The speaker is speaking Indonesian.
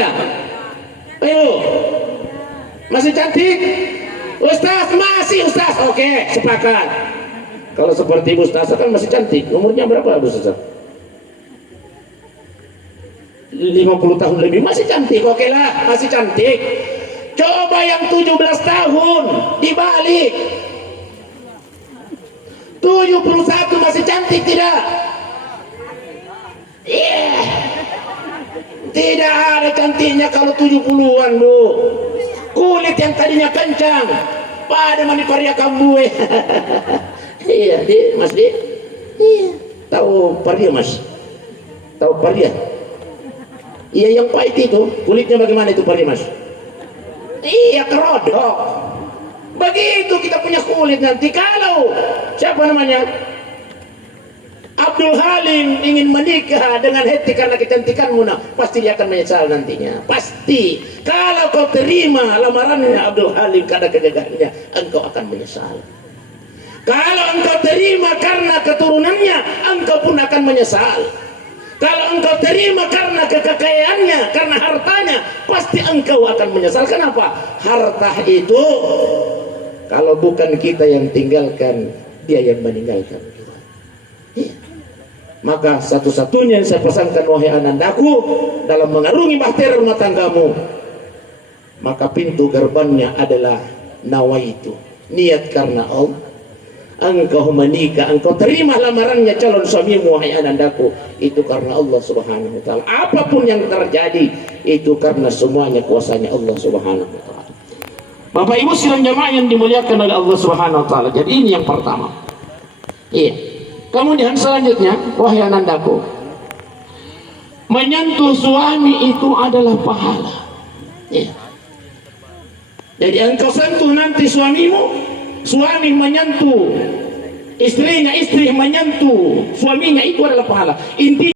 tidak? Ayo. Masih cantik? Ustaz, masih Ustaz. Oke, sepakat. Kalau seperti Ibu Ustaz kan masih cantik. Umurnya berapa Ibu Ustaz? 50 tahun lebih, masih cantik. Oke lah, masih cantik. Coba yang 17 tahun dibalik. 71 masih cantik tidak? Iya. Tidak ada cantiknya kalau 70-an, Bu. Kulit yang tadinya kencang pada mani paria kambue. Iya, Mas Di. Iya. Tahu paria, Mas? Tahu paria? Iya, yang pahit itu. Kulitnya bagaimana itu paria, Mas? Iya, kerodok. Begitu kita punya kulit nanti. Kalau siapa namanya Abdul Halim ingin menikah dengan Heti karena kecantikanmu, nah, pasti dia akan menyesal nantinya. Pasti. Kalau kau terima lamarannya Abdul Halim karena kegagalannya, engkau akan menyesal. Kalau engkau terima karena keturunannya, engkau pun akan menyesal. Kalau engkau terima karena kekayaannya, karena hartanya, pasti engkau akan menyesal. Kenapa? Harta itu kalau bukan kita yang tinggalkan, dia yang meninggalkan kita. Iya. Maka satu-satunya yang saya pesankan, wahai anandaku, dalam mengarungi bahtera rumah tanggamu, maka pintu gerbangnya adalah nawaitu, niat karena Allah. Engkau menikah, engkau terima lamarannya calon suamimu, wahai anandaku, itu karena Allah Subhanahu wa ta'ala. Apapun yang terjadi, itu karena semuanya kuasanya Allah Subhanahu wa ta'ala. Bapak Ibu sidang jamaah yang dimuliakan oleh Allah Subhanahu wa ta'ala. Jadi ini yang pertama. Iya. Kemudian selanjutnya, wahai anandaku, menyentuh suami itu adalah pahala. Iya. Jadi engkau sentuh nanti suamimu, suami menyentuh istrinya, istri menyentuh suaminya, itu adalah pahala. Intinya